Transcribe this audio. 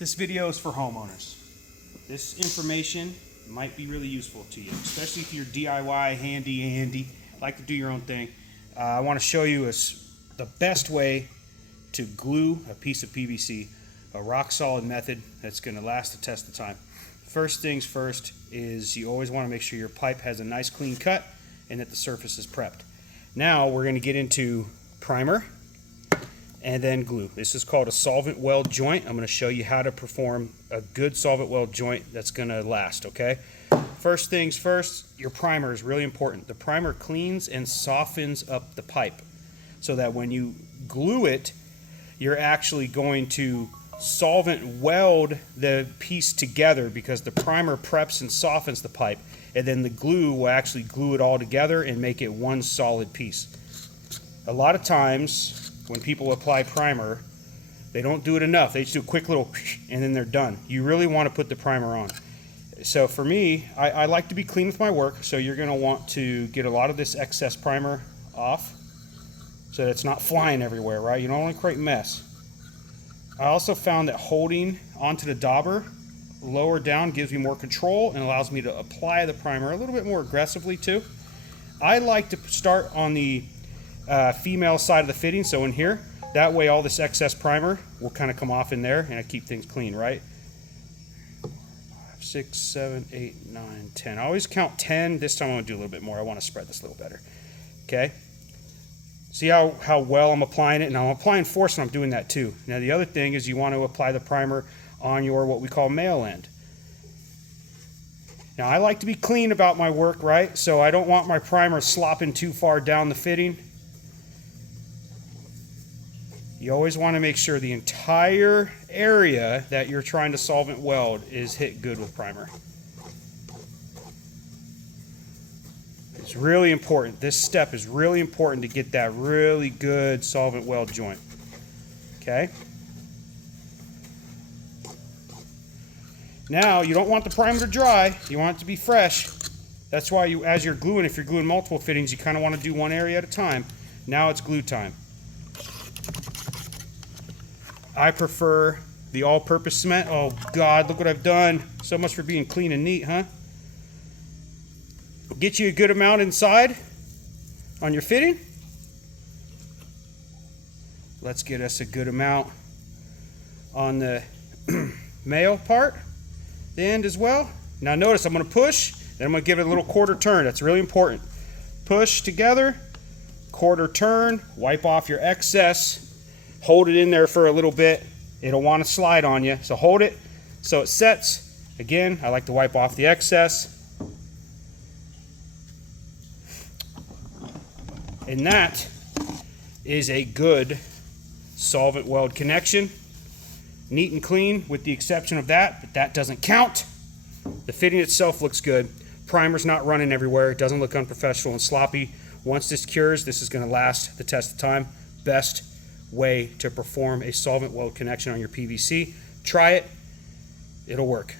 This video is for homeowners. This information might be really useful to you, especially if you're DIY, handy, like to do your own thing. I want to show you the best way to glue a piece of PVC, a rock solid method that's going to last the test of time. First things first is you always want to make sure your pipe has a nice clean cut and that the surface is prepped. Now we're going to get into primer and then glue. This is called a solvent weld joint. I'm going to show you how to perform a good solvent weld joint that's going to last, okay? First things first, your primer is really important. The primer cleans and softens up the pipe so that when you glue it, you're actually going to solvent weld the piece together because the primer preps and softens the pipe, and then the glue will actually glue it all together and make it one solid piece. A lot of times when people apply primer, they don't do it enough. They just do a quick little and then they're done. You really want to put the primer on. So for me, I like to be clean with my work, so you're going to want to get a lot of this excess primer off so that it's not flying everywhere, right? You don't want to create mess. I also found that holding onto the dauber lower down gives me more control and allows me to apply the primer a little bit more aggressively too. I like to start on the female side of the fitting, so in here, that way all this excess primer will kind of come off in there and I keep things clean, right? 5, 6, 7, 8, 9, 10. I always count 10. This time I'm going to do a little bit more. I want to spread this a little better. Okay? See how well I'm applying it? Now I'm applying force and I'm doing that too. Now the other thing is you want to apply the primer on your what we call male end. Now I like to be clean about my work, right? So I don't want my primer slopping too far down the fitting. You always want to make sure the entire area that you're trying to solvent weld is hit good with primer. It's really important. This step is really important to get that really good solvent weld joint. Okay? Now, you don't want the primer to dry. You want it to be fresh. That's why as you're gluing, if you're gluing multiple fittings, you kind of want to do one area at a time. Now it's glue time. I prefer the all-purpose cement. Oh God, look what I've done. So much for being clean and neat, huh? Get you a good amount inside on your fitting. Let's get us a good amount on the male part, the end as well. Now notice I'm going to push, then I'm going to give it a little quarter turn. That's really important. Push together, quarter turn, wipe off your excess. Hold it in there for a little bit. It'll want to slide on you. So hold it so it sets. Again, I like to wipe off the excess. And that is a good solvent weld connection. Neat and clean with the exception of that, but that doesn't count. The fitting itself looks good. Primer's not running everywhere. It doesn't look unprofessional and sloppy. Once this cures, this is going to last the test of time. Best way to perform a solvent weld connection on your PVC. Try it. It'll work.